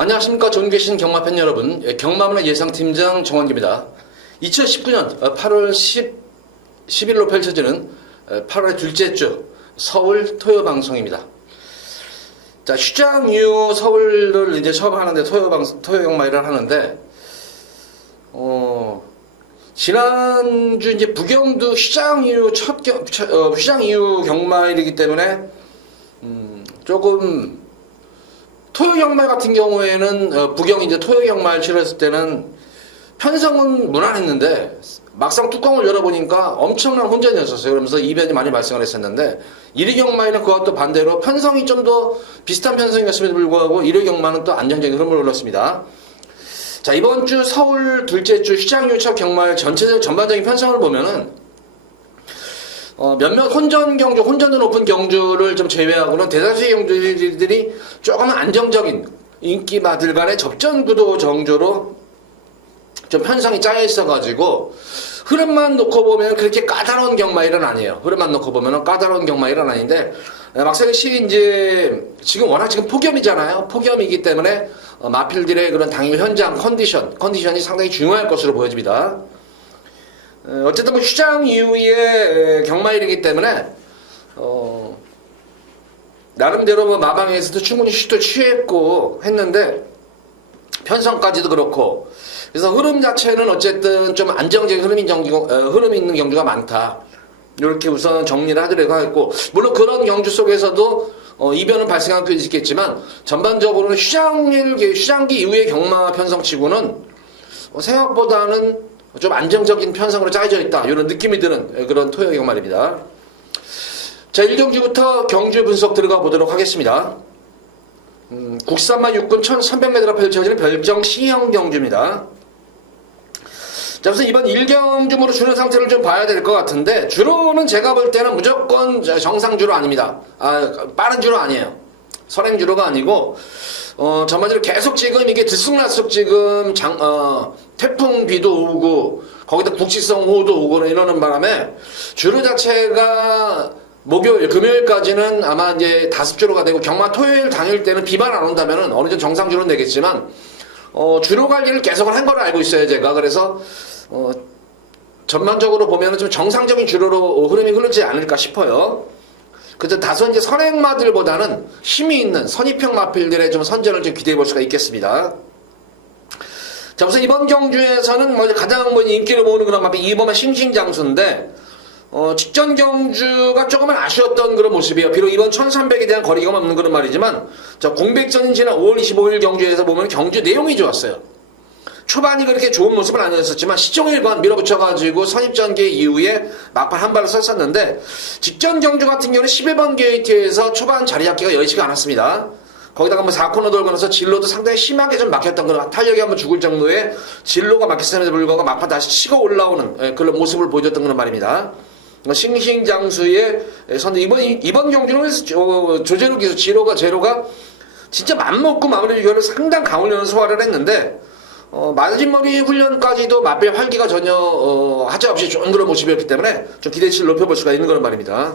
안녕하십니까. 전국에 계신 경마팬 여러분, 경마문화 예상팀장 정원기입니다. 2019년 8월 10일로 펼쳐지는 8월의 둘째 주 서울 토요 방송입니다. 자, 휴장 이후 서울을 이제 처음 하는데 토요 경마를 하는데, 지난주 이제 부경도 휴장 이후 휴장 이후 경마일이기 때문에 조금 토요 경마 같은 경우에는 부경이 이제 토요 경마를 치렀을 때는 편성은 무난했는데 막상 뚜껑을 열어보니까 엄청난 혼전이었었어요. 그러면서 이변이 많이 발생을 했었는데 1위 경마에는 그와 또 반대로 편성이 좀 더 비슷한 편성이었음에도 불구하고 1위 경마는 또 안정적인 흐름을 올렸습니다. 자, 이번 주 서울 둘째 주 휴장 이후 첫 경마의 전체적 전반적인 편성을 보면은 몇몇 혼전도 높은 경주를 좀 제외하고는 대다수의 경주들이 조금 안정적인 인기마들 간의 접전 구도 정조로 좀 편성이 짜여 있어가지고 흐름만 놓고 보면 그렇게 까다로운 경마일은 아니에요. 흐름만 놓고 보면 까다로운 경마일은 아닌데 막상 이제 지금 워낙 지금 폭염이잖아요. 폭염이기 때문에 마필들의 그런 당일 현장 컨디션이 상당히 중요할 것으로 보여집니다. 어쨌든 뭐 휴장 이후의 경마일이기 때문에 나름대로 뭐 마방에서도 충분히 휴도 취했고 했는데 편성까지도 그렇고 그래서 흐름 자체는 어쨌든 좀 안정적인 흐름 있는 경주가 많다. 이렇게 우선 정리를 하도록 하겠고, 물론 그런 경주 속에서도 이변은 발생할 수 있겠지만 전반적으로는 휴장기 이후의 경마 편성치고는 생각보다는 좀 안정적인 편성으로 짜여져 있다. 이런 느낌이 드는 그런 토요 경마입니다. 자, 1경주부터 경주 분석 들어가 보도록 하겠습니다. 국산만 육군 1300m 앞에 펼쳐지는 별정 시형 경주입니다. 자, 우선 이번 1경주으로 주는 상태를 좀 봐야 될 것 같은데, 주로는 제가 볼 때는 무조건 정상주로 아닙니다. 빠른 주로 아니에요. 선행주로가 아니고, 전반적으로 계속 지금 이게 들쑥날쑥 지금 태풍 비도 오고, 거기다 북치성 호우도 오고 이러는 바람에, 주로 자체가 금요일까지는 아마 이제 다습주로가 되고, 경마 토요일 당일 때는 비만 안 온다면은 어느 정도 정상주로는 되겠지만, 주로 관리를 계속 한 걸 알고 있어요, 제가. 그래서, 전반적으로 보면은 좀 정상적인 주로로 흐름이 흐르지 않을까 싶어요. 그래서 다소 이제 선행마들보다는 힘이 있는 선입형 마필들의 좀 선전을 좀 기대해 볼 수가 있겠습니다. 자, 우선 이번 경주에서는 가장 인기를 모으는 그런 마필 2번의 싱싱장수인데, 직전 경주가 조금은 아쉬웠던 그런 모습이에요. 비록 이번 1300에 대한 거리가 없는 그런 말이지만, 공백전인 지난 5월 25일 경주에서 보면 경주 내용이 좋았어요. 초반이 그렇게 좋은 모습은 아니었었지만 시종일관 밀어붙여가지고 선입전개 이후에 막판 한 발을 썼었는데, 직전 경주 같은 경우는 11번 게이트에서 초반 자리 잡기가 여의치가 않았습니다. 거기다가 4코너 돌고 나서 진로도 상당히 심하게 좀 막혔던 그런 탄력이 한번 죽을 정도의 진로가 막혔음에도 불구하고 막판 다시 치고 올라오는 그런 모습을 보여줬던 그런 말입니다. 싱싱장수의 선두 이번 경주는 조제로 기수 제로가 진짜 맘먹고 마무리 유효를 상당 강훈련을 소화를 했는데, 마지막에 훈련까지도 마필 활기가 전혀 하차없이 좋은 그런 모습이었기 때문에 좀 기대치를 높여볼 수가 있는 그런 말입니다.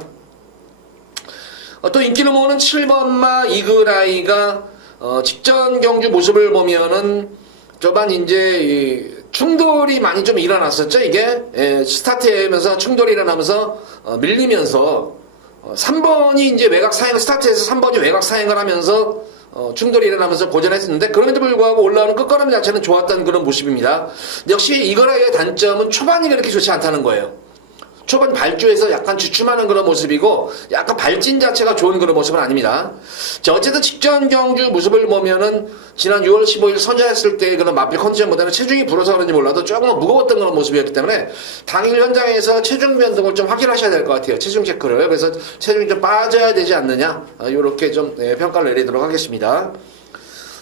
또 인기를 모으는 7번마 이그라이가 직전 경주 모습을 보면은 저반 이제 충돌이 많이 좀 일어났었죠. 이게 스타트하면서 충돌이 일어나면서 밀리면서 3번이 이제 외곽 사행, 스타트에서 3번이 외곽 사행을 하면서 충돌이 일어나면서 고전했었는데, 그럼에도 불구하고 올라오는 끝걸음 자체는 좋았던 그런 모습입니다. 역시 이거라의 단점은 초반이 그렇게 좋지 않다는 거예요. 초반 발주에서 약간 주춤하는 그런 모습이고, 약간 발진 자체가 좋은 그런 모습은 아닙니다. 자, 어쨌든 직전 경주 모습을 보면은 지난 6월 15일 선전했을 때 그런 마필 컨디션보다는 체중이 불어서 그런지 몰라도 조금 무거웠던 그런 모습이었기 때문에 당일 현장에서 체중 변동을 좀 확인하셔야 될 것 같아요. 체중 체크를. 그래서 체중이 좀 빠져야 되지 않느냐, 이렇게 좀 평가를 내리도록 하겠습니다.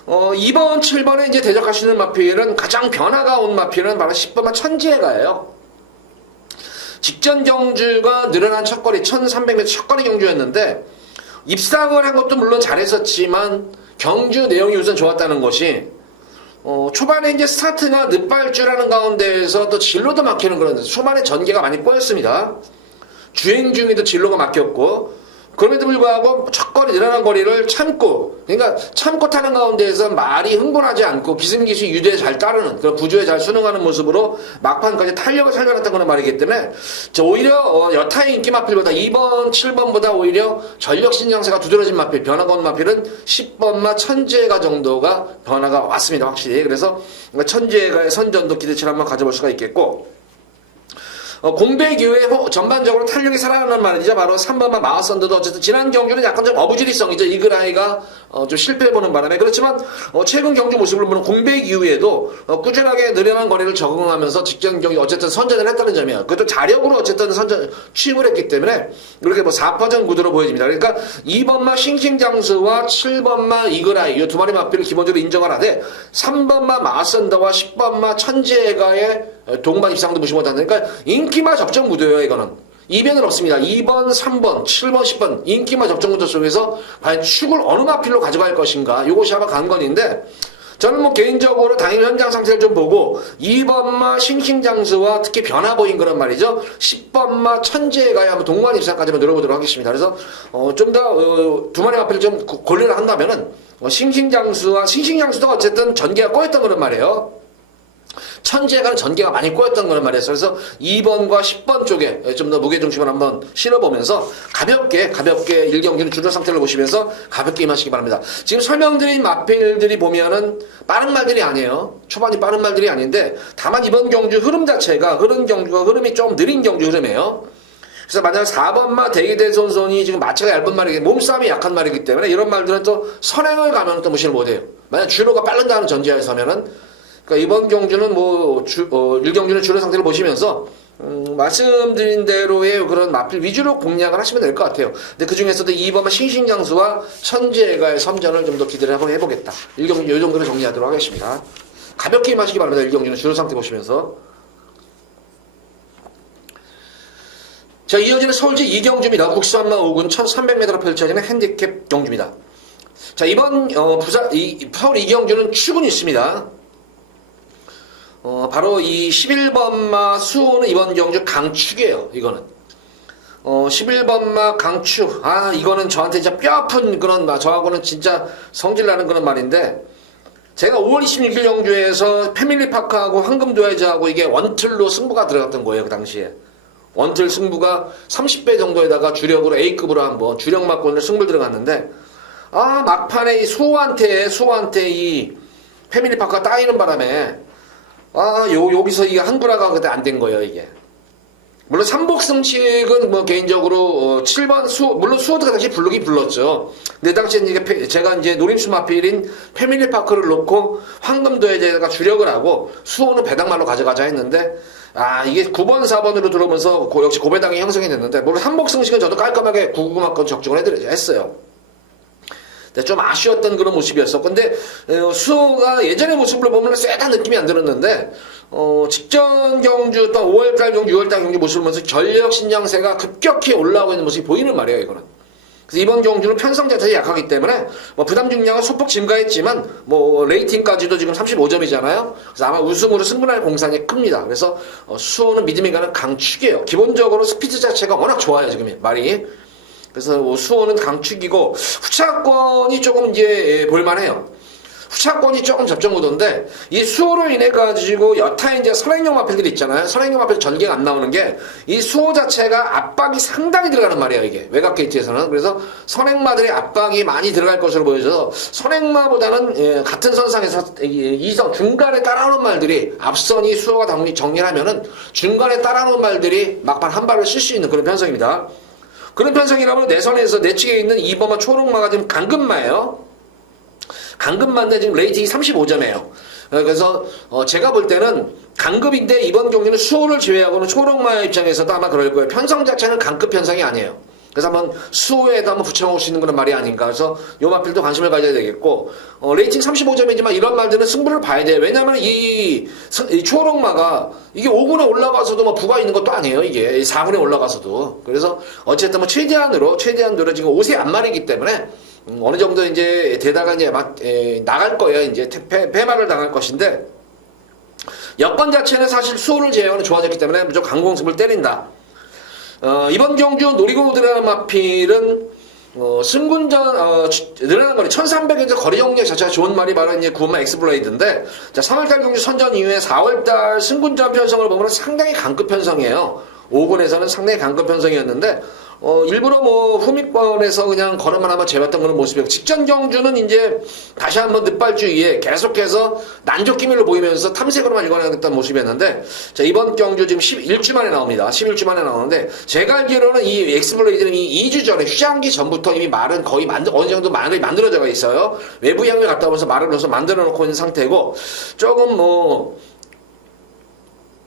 2번, 7번에 이제 대적하시는 마필은 가장 변화가 온 마필은 바로 10번만 천지혜가예요. 직전 경주가 늘어난 첫거리 1300m 첫거리 경주였는데, 입상을 한 것도 물론 잘했었지만 경주 내용이 우선 좋았다는 것이, 초반에 이제 스타트가 늦발주라는 가운데에서 또 진로도 막히는 그런, 초반에 전개가 많이 꼬였습니다. 주행 중에도 진로가 막혔고, 그럼에도 불구하고 척거리 늘어난 거리를 그러니까 참고 타는 가운데에서 말이 흥분하지 않고 기승기승 유도에 잘 따르는 그런 구조에 잘 순응하는 모습으로 막판까지 탄력을 살려놨던 그런 말이기 때문에 오히려 여타의 인기 마필보다 2번, 7번보다 오히려 전력 신장세가 두드러진 마필, 변화가 온 마필은 10번마 천재가 정도가 변화가 왔습니다. 확실히. 그래서 천재가의 선전도 기대치를 한번 가져볼 수가 있겠고, 공백 이후에 전반적으로 탄력이 살아나는 말이죠. 바로 3번만 마우선드도 어쨌든 지난 경주는 약간 좀 어부지리성이죠. 이그라이가 좀 실패해보는 바람에. 그렇지만 최근 경주 모습을 보면 공백 이후에도 꾸준하게 느려난 거리를 적응하면서 직전 경기 어쨌든 선전을 했다는 점이에요. 그것도 자력으로 어쨌든 취임을 했기 때문에 이렇게 4퍼전 구도로 보여집니다. 그러니까 2번마 싱싱장스와 7번마 이그라이 이 두 마리 마필을 기본적으로 인정을 하되 3번마 마우선드와 10번마 천재가의 동반 입상도 무시 못한다. 그러니까 인기마 접전 구도예요. 이거는 이변은 없습니다. 2번, 3번, 7번, 10번 인기마 접전 구도 속에서 과연 축을 어느 마필로 가져갈 것인가, 이것이 아마 관건인데, 저는 개인적으로 당일 현장 상태를 좀 보고 2번마 싱싱장스와 특히 변화 보인 그런 말이죠. 10번마 천재가의 한번 동반 입상까지 한번 노려보도록 하겠습니다. 그래서 좀 더 두 마리 마필을 좀 고려를 한다면은 싱싱장스도 어쨌든 전개가 꼬였던 그런 말이에요. 천재가 전개가 많이 꼬였던 거란 말이에요. 그래서 2번과 10번 쪽에 좀 더 무게중심을 한번 실어보면서 가볍게 1경기는 주전 상태를 보시면서 가볍게 임하시기 바랍니다. 지금 설명드린 마필들이 보면은 빠른 말들이 아니에요. 초반이 빠른 말들이 아닌데, 다만 이번 경주 흐름 자체가 흐름이 좀 느린 경주 흐름이에요. 그래서 만약 4번마 대기대 선손이 지금 마체가 얇은 말이기, 몸싸움이 약한 말이기 때문에 이런 말들은 또 선행을 가면 또 무시를 못해요. 만약 주로가 빠른다는 전제하에서면은, 그러니까 이번 경주는 1경주는 주로 상태를 보시면서 말씀드린 대로의 그런 마필 위주로 공략을 하시면 될 것 같아요. 근데 그 중에서도 2번만 싱싱장수와 천재가의 선전을 좀 더 기대를 한번 해보겠다. 1경주 이 정도로 정리하도록 하겠습니다. 가볍게 임하시기 바랍니다. 1경주는 주로 상태 보시면서. 자, 이어지는 서울시 2경주입니다. 국수한마 5군 1300m로 펼쳐지는 핸디캡 경주입니다. 자, 이번 서울 2경주는 축은 있습니다. 바로 이 11번마 수호는 이번 경주 강축이에요. 이거는 11번마 강축, 이거는 저한테 진짜 뼈아픈 그런 저하고는 진짜 성질나는 그런 말인데, 제가 5월 26일 경주에서 패밀리파크하고 황금도야지하고 이게 원틀로 승부가 들어갔던 거예요. 그 당시에 원틀 승부가 30배 정도에다가 주력으로 A급으로 한번 주력 막권을 승부를 들어갔는데, 막판에 이 수호한테 이 패밀리파크가 따이는 바람에 여기서 이게 한구라가 그때 안 된 거예요, 이게. 물론 삼복승칙은 개인적으로 7번 물론 수호도 그 당시 부르긴 불렀죠. 근데 당시에 제가 이제 노림수 마필인 패밀리파크를 놓고 황금도에다가 주력을 하고 수호는 배당말로 가져가자 했는데, 이게 9번, 4번으로 들어오면서 역시 고배당이 형성이 됐는데, 물론 삼복승식은 저도 깔끔하게 999만권 적중을 했어요. 좀 아쉬웠던 그런 모습이었어. 근데 수호가 예전의 모습을 보면 쎄한 느낌이 안 들었는데, 직전 경주 또 5월달 경주, 6월달 경주 모습을 보면서 전력 신장세가 급격히 올라오고 있는 모습이 보이는 말이에요, 이거는. 그래서 이번 경주는 편성 자체가 약하기 때문에 부담 중량은 소폭 증가했지만 레이팅까지도 지금 35점이잖아요. 그래서 아마 우승으로 승부할 공산이 큽니다. 그래서 수호는 믿음이 가는 강축이에요. 기본적으로 스피드 자체가 워낙 좋아요, 지금 말이. 그래서 수호는 강축이고, 후차권이 조금 이제 볼만해요. 후차권이 조금 접전구도인데, 이 수호로 인해 가지고 여타 이제 선행용 마필들이 있잖아요. 선행용 마필 전개가 안 나오는 게, 이 수호 자체가 압박이 상당히 들어가는 말이에요, 이게. 외곽 게이트에서는. 그래서 선행마들이 압박이 많이 들어갈 것으로 보여져서, 선행마보다는 같은 선상에서 이성 중간에 따라오는 말들이, 앞선이 수호가 정리하면은 중간에 따라오는 말들이 막판 한 발을 쓸 수 있는 그런 편성입니다. 그런 편성이라면 내선에서 내측에 있는 2번마 초록마가 지금 강금마예요. 강금마인데 지금 레이팅이 35점이에요. 그래서 제가 볼 때는 강급인데 이번 경기는 수호를 제외하고는 초록마의 입장에서도 아마 그럴 거예요. 편성 자체는 강급 편성이 아니에요. 그래서 한번 수호에도 한번 붙여놓을 수 있는 그런 말이 아닌가. 그래서 요 마필도 관심을 가져야 되겠고, 레이팅 35점이지만 이런 말들은 승부를 봐야 돼요. 왜냐면 이 초록마가 이게 5군에 올라가서도 부가 있는 것도 아니에요. 이게 4군에 올라가서도. 그래서 어쨌든 최대한으로 지금 5세 안말이기 때문에 어느 정도 이제 되다가 이제 나갈 거예요. 이제 패마를 당할 것인데, 여건 자체는 사실 수호를 제외하고는 좋아졌기 때문에 무조건 강공승부를 때린다. 이번 경주 노리고 들어가는 마필은 승군전 늘어난 거리 1300에서 거리 정리 자체가 좋은 말이 바로 이제 구마 엑스블레이드인데, 자 3월달 경주 선전 이후에 4월달 승군전 편성을 보면 상당히 강급 편성이에요. 5군에서는 상당히 강급 편성이었는데 일부러 뭐 후미권에서 그냥 걸음만 한번 재봤던 그런 모습이고, 직전 경주는 이제 다시 한번 늑발주의에 계속해서 난조 기밀로 보이면서 탐색으로만 일관하겠다는 모습이었는데, 자 이번 경주 지금 11주 만에 나옵니다. 11주 만에 나오는데, 제가 알기로는 이 엑스블레이드는 이 2주 전에 휴장기 전부터 이미 말은 거의 어느 정도 말이 만들어져 있어요. 외부 향을 갔다 오면서 말을 넣어서 만들어 놓고 있는 상태고, 조금 뭐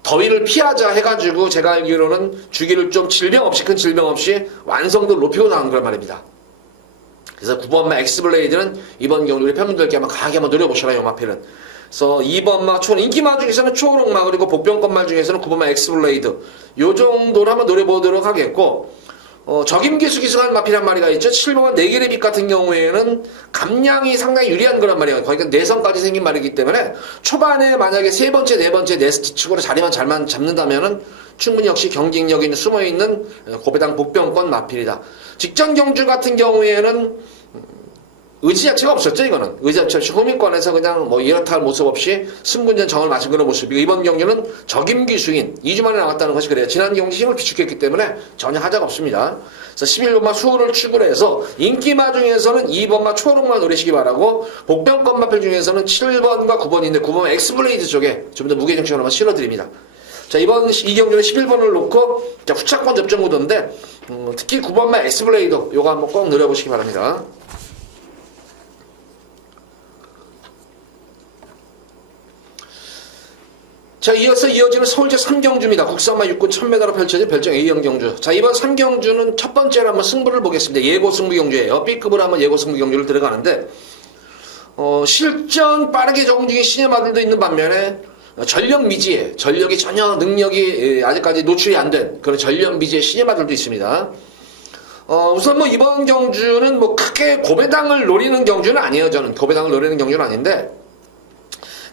더위를 피하자 해가지고 제가 알기로는 주기를 좀 질병 없이, 큰 질병 없이 완성도를 높이고 나온 걸 말입니다. 그래서 9번마 엑스블레이드는 이번 경주 우리 팬분들께 한번 강하게 한번 노려보셔라, 요 마필은. 그래서 2번마 인기마 중에서는 초록마, 그리고 복병권마 중에서는 9번마 엑스블레이드, 요 정도로 한번 노려보도록 하겠고, 적임기수 기승한 마필한 마리가 있죠. 7번만 네개의 빛 같은 경우에는 감량이 상당히 유리한 거란 말이에요. 그러니까 내성까지 생긴 말이기 때문에 초반에 만약에 세 번째, 네 번째 네스트 축으로 자리만 잘만 잡는다면은 충분히 역시 경쟁력이 숨어있는 고배당 복병권 마필이다. 직전 경주 같은 경우에는 의지 자체가 없었죠, 이거는. 의지 자체 없이 후미권에서 그냥 뭐 이렇다 할 모습 없이 승군전 정을 마친 그런 모습이고, 이번 경기는 적임기수인 2주 만에 나왔다는 것이 그래요. 지난 경기 힘을 비축했기 때문에 전혀 하자가 없습니다. 그래서 11번마 수호를 추구를 해서 인기마 중에서는 2번마 초록마 노리시기 바라고, 복병권 마필 중에서는 7번과 9번인데 9번 엑스블레이드 쪽에 좀 더 무게중심을 한번 실어드립니다. 자, 이번 이 경기는 11번을 놓고 자, 후차권 접전 구도인데 특히 9번마 엑스블레이드 요거 한번 꼭 노려보시기 바랍니다. 자, 이어서 이어지는 서울제 3경주입니다. 국산마 육군 1000m로 펼쳐진 별정 A형 경주. 자, 이번 3경주는 첫 번째로 한번 승부를 보겠습니다. 예고 승부 경주예요. B급으로 한번 예고 승부 경주를 들어가는데, 실전 빠르게 적응 중인 시니어마들도 있는 반면에, 전력 미지에, 전력이 전혀 능력이 아직까지 노출이 안 된 그런 전력 미지의 시니어마들도 있습니다. 우선 뭐 이번 경주는 뭐 크게 고배당을 노리는 경주는 아니에요. 저는 고배당을 노리는 경주는 아닌데,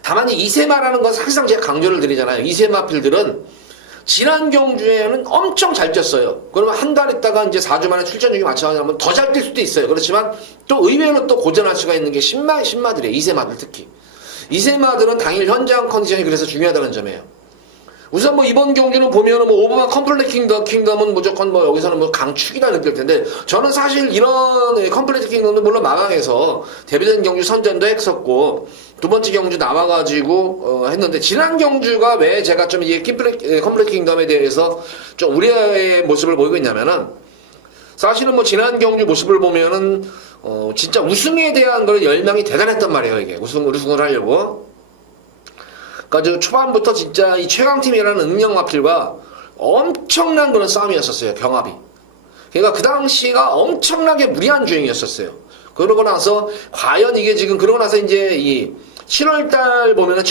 다만 이 이세마라는 것은 항상 제가 강조를 드리잖아요. 이세마 필들은 지난 경주에는 엄청 잘 뛰었어요. 그러면 한 달 있다가 이제 4주 만에 출전력이 맞춰가면 더 잘 뛸 수도 있어요. 그렇지만 또 의외로 또 고전할 수가 있는 게 신마들이에요. 이세마들 특히. 이세마들은 당일 현장 컨디션이 그래서 중요하다는 점이에요. 우선 뭐 이번 경주는 보면은 뭐 오버만 컴플릿 킹덤은 무조건 뭐 여기서는 뭐 강축이다 느낄 텐데, 저는 사실 이런 컴플릿 킹덤도 물론 마강에서 데뷔된 경주 선전도 했었고 두 번째 경주 나와가지고 했는데, 지난 경주가 왜 제가 좀 이게 컴플릿 킹덤에 대해서 좀 우려의 모습을 보이고 있냐면은, 사실은 뭐 지난 경주 모습을 보면은 진짜 우승에 대한 걸 열망이 대단했단 말이에요. 이게 우승을 하려고. 그러니까 초반부터 진짜 이 최강팀이라는 능력 마필과 엄청난 그런 싸움이었었어요. 경합이. 그러니까 그 당시가 엄청나게 무리한 주행이었었어요. 그러고 나서 과연 이게 지금 그러고 나서 이제 이 7월달 보면은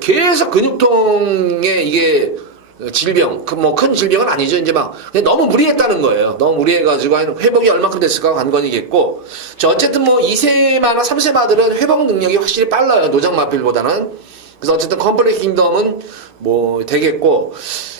계속 근육통에 이게 질병, 뭐 큰 질병은 아니죠. 이제 막 그냥 너무 무리했다는 거예요. 너무 무리해가지고 회복이 얼마큼 됐을까 관건이겠고. 자, 어쨌든 뭐 2세마나 3세마들은 회복 능력이 확실히 빨라요. 노장 마필보다는. 그래서 어쨌든 컴플릿 킹덤은 뭐 되겠고,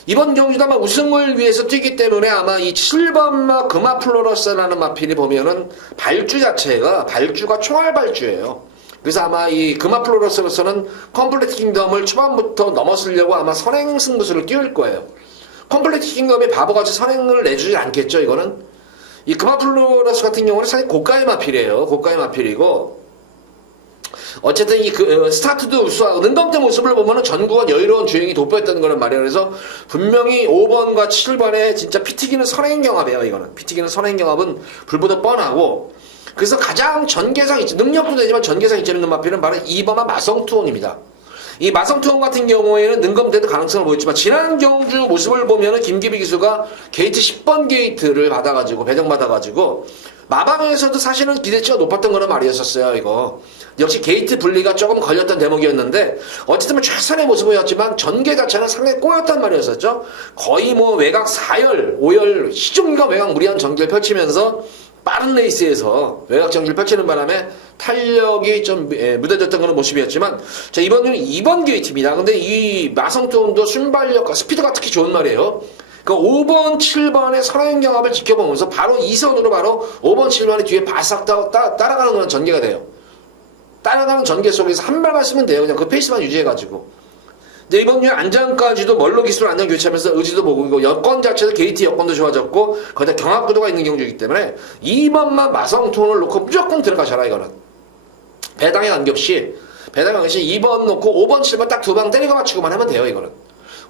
이번 경주도 아마 우승을 위해서 뛰기 때문에 아마 이 7번마 금화플로러스라는 마필이 보면은 발주가 총알 발주예요. 그래서 아마 이 금화플로러스로서는 컴플릿 킹덤을 초반부터 넘어서려고 아마 선행 승부수를 띄울 거예요. 컴플릿 킹덤이 바보같이 선행을 내주지 않겠죠. 이거는 이 금화플로러스 같은 경우는 사실 고가의 마필이에요. 고가의 마필이고, 어쨌든 이 스타트도 우수하고 능동대 모습을 보면은 전국은 여유로운 주행이 돋보였다는 거란 말이에요. 그래서 분명히 5번과 7번에 진짜 피 튀기는 선행 경합이에요. 이거는 피 튀기는 선행 경합은 불보듯 뻔하고, 그래서 가장 전개상 있지, 능력도 되지만 전개상 있지 않는 마필은 바로 2번과 마성투혼입니다. 이 마성투혼 같은 경우에는 능검대도 가능성을 보였지만, 지난 경주 모습을 보면은 김기비 기수가 게이트 10번 게이트를 받아가지고 배정받아가지고 마방에서도 사실은 기대치가 높았던 거란 말이었었어요. 이거 역시 게이트 분리가 조금 걸렸던 대목이었는데, 어쨌든 최선의 모습이었지만 전개 자체는 상당히 꼬였단 말이었었죠. 거의 뭐 외곽 4열, 5열 시종과 외곽 무리한 전개를 펼치면서 빠른 레이스에서 외곽 전개를 펼치는 바람에 탄력이 좀 무뎌졌던 그런 모습이었지만, 자, 이번 경기는 2번 게이트입니다. 근데 이 마성투혼도 순발력과 스피드가 특히 좋은 말이에요. 그러니까 5번, 7번의 선행 경합을 지켜보면서 바로 2선으로 바로 5번, 7번의 뒤에 바싹 따라가는 그런 전개가 돼요. 따라가는 전개 속에서 한 발만 쓰면 돼요. 그냥 그 페이스만 유지해가지고. 근데 이번 주 안장까지도 멀로 기술 안장 교체하면서 의지도 보고 여건 자체도 게이트 여건도 좋아졌고 거기다 경합구도가 있는 경주이기 때문에 2번만 마성톤을 놓고 무조건 들어가셔라 이거는. 배당에 관계없이 2번 놓고 5번, 7번 딱 두 방 때리고 맞추고만 하면 돼요 이거는.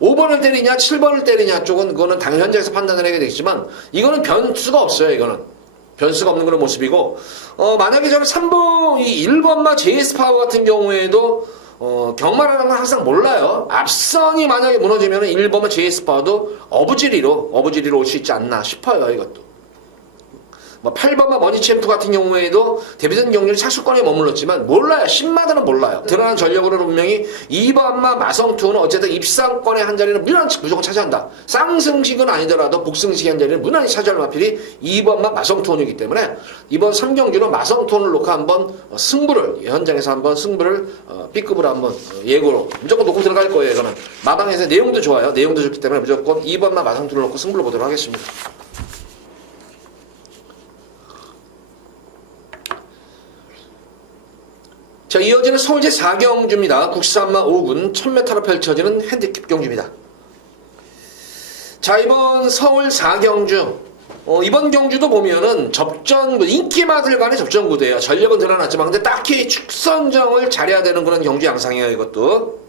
5번을 때리냐 7번을 때리냐 쪽은 그거는 당연 현장에서 판단을 해야 되겠지만 이거는 변수가 없어요 이거는. 변수가 없는 그런 모습이고 만약에 저는 3번 이 1번만 JS 파워 같은 경우에도 경마라는 건 항상 몰라요. 앞선이 만약에 무너지면 1번만 JS 파워도 어부지리로 올 수 있지 않나 싶어요 이것도. 뭐 8번만 머니챔프 같은 경우에도 데뷔전 경기를 차수권에 머물렀지만 몰라요. 10마다는 몰라요. 드러난 전력으로는 분명히 2번만 마성투는 어쨌든 입상권의 한 자리는 무조건 차지한다. 쌍승식은 아니더라도 복승식의 한 자리는 무난히 차지할 마필이 2번만 마성투원이기 때문에 이번 3경주는 마성투원을 놓고 한번 승부를 현장에서 한번 승부를 B급으로 한번 예고로 무조건 놓고 들어갈 거예요. 이거는 마방에서 내용도 좋아요. 내용도 좋기 때문에 무조건 2번만 마성투를 놓고 승부를 보도록 하겠습니다. 자, 이어지는 서울제 4경주입니다. 국산마 5군 1000m로 펼쳐지는 핸디캡 경주입니다. 자, 이번 서울 4경주 이번 경주도 보면은 인기마들 간의 접전 구도예요. 전력은 드러났지만 근데 딱히 축선정을 잘해야 되는 그런 경주 양상이에요. 이것도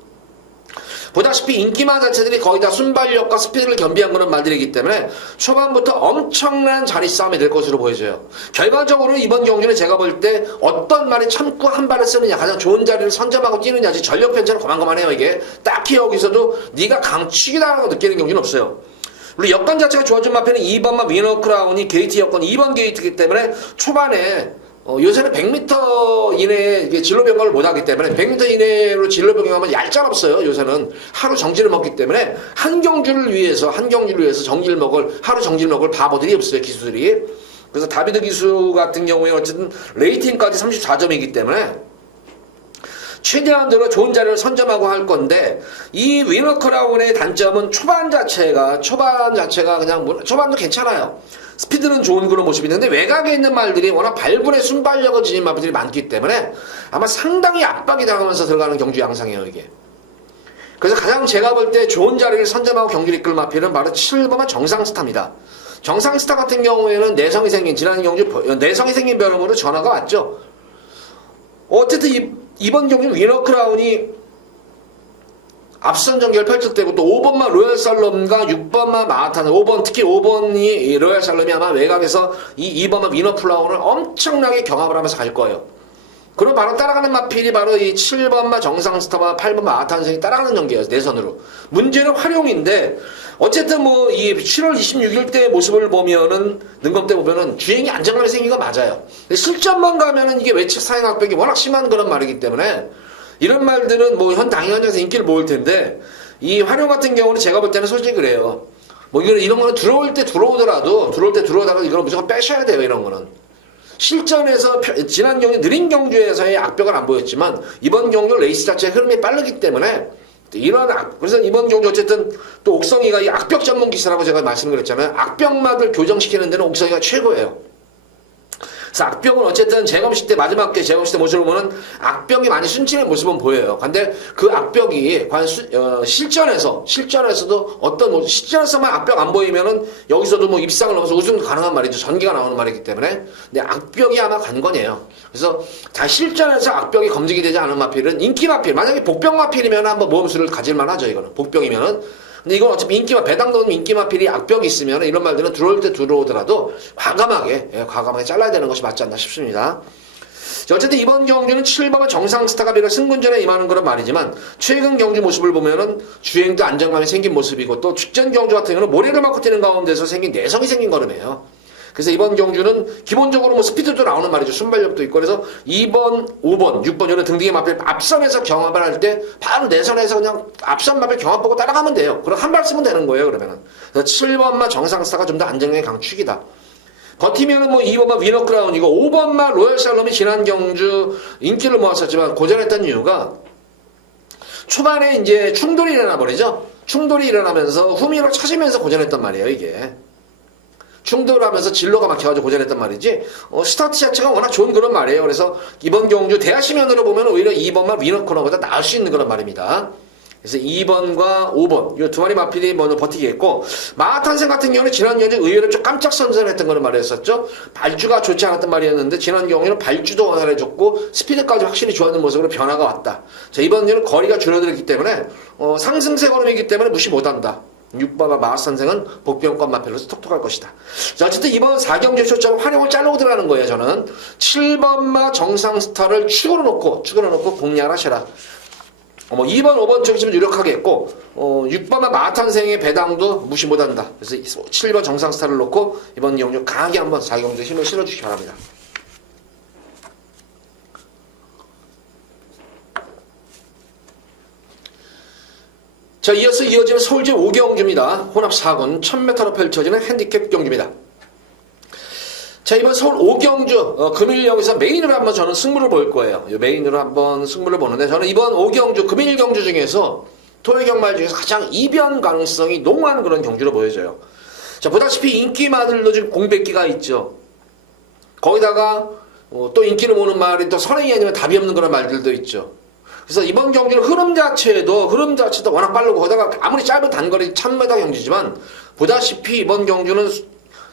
보다시피 인기마 자체들이 거의 다 순발력과 스피드를 겸비한 그런 말들이기 때문에 초반부터 엄청난 자리 싸움이 될 것으로 보여져요. 결과적으로 이번 경기는 제가 볼 때 어떤 말이 참고 한 발을 쓰느냐 가장 좋은 자리를 선점하고 뛰느냐지 전력 편차는 고만고만해요. 이게 딱히 여기서도 네가 강축이다라고 느끼는 경기는 없어요. 우리 여건 자체가 좋아진 마페는 2번만 위너 크라운이 게이트 여건 2번 게이트이기 때문에 초반에 요새는 100m 이내에 진로 변경을 못하기 때문에 100m 이내로 진로 변경하면 얄짤없어요. 요새는 하루 정지를 먹기 때문에 한 경주를 위해서 하루 정지를 먹을 바보들이 없어요. 기수들이. 그래서 다비드 기수 같은 경우에 어쨌든 레이팅까지 34점이기 때문에 최대한으로 좋은 자리를 선점하고 할 건데 이 위너 크라운의 단점은 초반 자체가 그냥 초반도 괜찮아요. 스피드는 좋은 그런 모습이 있는데 외곽에 있는 말들이 워낙 발군의 순발력을 지닌 말들이 많기 때문에 아마 상당히 압박이 당하면서 들어가는 경주 양상이에요 이게. 그래서 가장 제가 볼 때 좋은 자리를 선점하고 경기를 이끌 마필은 바로 7번만 정상스타입니다. 정상스타 같은 경우에는 내성이 생긴 지난 경주 내성이 생긴 변화으로 전화가 왔죠. 어쨌든 이번 경주 위너 크라운이 앞선 전개를 펼칠 때고 또 5번만 로얄 살럼과 6번만 마하탄 5번 특히 5번이 로얄 살럼이 아마 외곽에서 이 2번만 위너 플라워를 엄청나게 경합을 하면서 갈 거예요. 그럼 바로 따라가는 마필이 바로 이 7번만 정상스타와 8번만 마하탄생이 따라가는 전개예요. 내선으로. 문제는 활용인데 어쨌든 뭐 이 7월 26일 때 모습을 보면은 능검 때 보면은 주행이 안정감이 생긴 거 맞아요. 실전만 가면은 이게 외측 사행 악벽이 워낙 심한 그런 말이기 때문에 이런 말들은 뭐 당연 현장에서 인기를 모을 텐데 이 활용 같은 경우는 제가 볼 때는 솔직히 그래요. 뭐 이런 거는 들어올 때 들어오다가 이거는 무조건 빼셔야 돼요. 이런 거는 실전에서 지난 경주 느린 경주에서의 악벽은 안 보였지만 이번 경주 레이스 자체의 흐름이 빠르기 때문에 그래서 이번 경주 어쨌든 또 옥성이가 이 악벽 전문 기사라고 제가 말씀을 드렸잖아요. 악벽마들 교정시키는 데는 옥성이가 최고예요. 그래서 악벽은 어쨌든 마지막 재검식 때 모습을 보면 악벽이 많이 순진한 모습은 보여요. 근데 그 악벽이 과연 실전에서도 실전에서만 악벽 안 보이면은 여기서도 뭐 입상을 넘어서 우승도 가능한 말이죠. 전기가 나오는 말이기 때문에. 근데 악벽이 아마 관건이에요. 그래서 다 실전에서 악벽이 검증이 되지 않은 마필은 인기 마필. 만약에 복병 마필이면 한번 모험수를 가질만 하죠. 이거는 복병이면은. 근데 이건 어차피 배당 넣은 인기 마필이 악벽이 있으면 이런 말들은 들어올 때 들어오더라도 과감하게 잘라야 되는 것이 맞지 않나 싶습니다. 어쨌든 이번 경주는 7번은 정상스타가 비록 승군전에 임하는 그런 말이지만 최근 경주 모습을 보면은 주행도 안정감이 생긴 모습이고 또 직전 경주 같은 경우는 모래를 맞고 뛰는 가운데서 생긴 내성이 생긴 걸음이에요. 그래서 이번 경주는 기본적으로 뭐 스피드도 나오는 말이죠. 순발력도 있고 그래서 2번, 5번, 6번 이런 등등의 마필 앞선에서 경합을 할 때 바로 내선에서 그냥 앞선 마필 경합 보고 따라가면 돼요. 그럼 한 발 쓰면 되는 거예요. 그러면은. 그래서 7번만 정상스타가 좀 더 안정감의 강축이다. 버티면은 뭐 2번만 위너 크라운이고 5번만 로얄 살럼이 지난 경주 인기를 모았었지만 고전했던 이유가 초반에 이제 충돌이 일어나 버리죠. 충돌이 일어나면서 후미로 쳐지면서 고전했단 말이에요, 이게. 충돌하면서 진로가 막혀가지고 고전했단 말이지, 스타트 자체가 워낙 좋은 그런 말이에요. 그래서 이번 경주 대하시면으로 보면 오히려 2번만 위너 코너보다 나을 수 있는 그런 말입니다. 그래서 2번과 5번 이 두 마리 마필이 먼저 버티겠고, 마하탄생 같은 경우는 지난 경주 의외로 좀 깜짝 선전했던 그런 말이었었죠. 발주가 좋지 않았던 말이었는데 지난 경우에는 발주도 원활해졌고 스피드까지 확실히 좋아하는 모습으로 변화가 왔다. 자, 이번 경우는 거리가 줄어들기 때문에 상승세 걸음이기 때문에 무시 못한다. 6번 마하탄생은 복병권 마필로서 톡톡할 것이다. 자, 어쨌든 이번 4경주 초점 활용을 자르고 들어가는 거예요. 저는 7번마 정상스타를 축으로 놓고 공략을 하셔라. 2번, 5번 쪽이 좀 유력하게 했고, 6번만 마하탄생의 배당도 무시 못한다. 그래서 7번 정상스타를 놓고 이번 경주 강하게 한번 4경주에 힘을 실어주시기 바랍니다. 자, 이어서 이어지는 서울제 5경주입니다. 혼합 4군 1000m로 펼쳐지는 핸디캡 경주입니다. 자, 이번 서울 5경주 금일역에서 메인으로 한번 저는 승부를 볼 거예요. 메인으로 한번 승부를 보는데, 저는 이번 5경주 금일 경주 중에서 토요 경말 중에서 가장 이변 가능성이 농후한 그런 경주로 보여져요. 자, 보다시피 인기마들도 지금 공백기가 있죠. 거기다가 또 인기를 모으는 말이 또 선행이 아니면 답이 없는 그런 말들도 있죠. 그래서 이번 경기는 흐름 자체도 워낙 빠르고, 거기다가 아무리 짧은 단거리 1000m 경주지만 보다시피 이번 경주는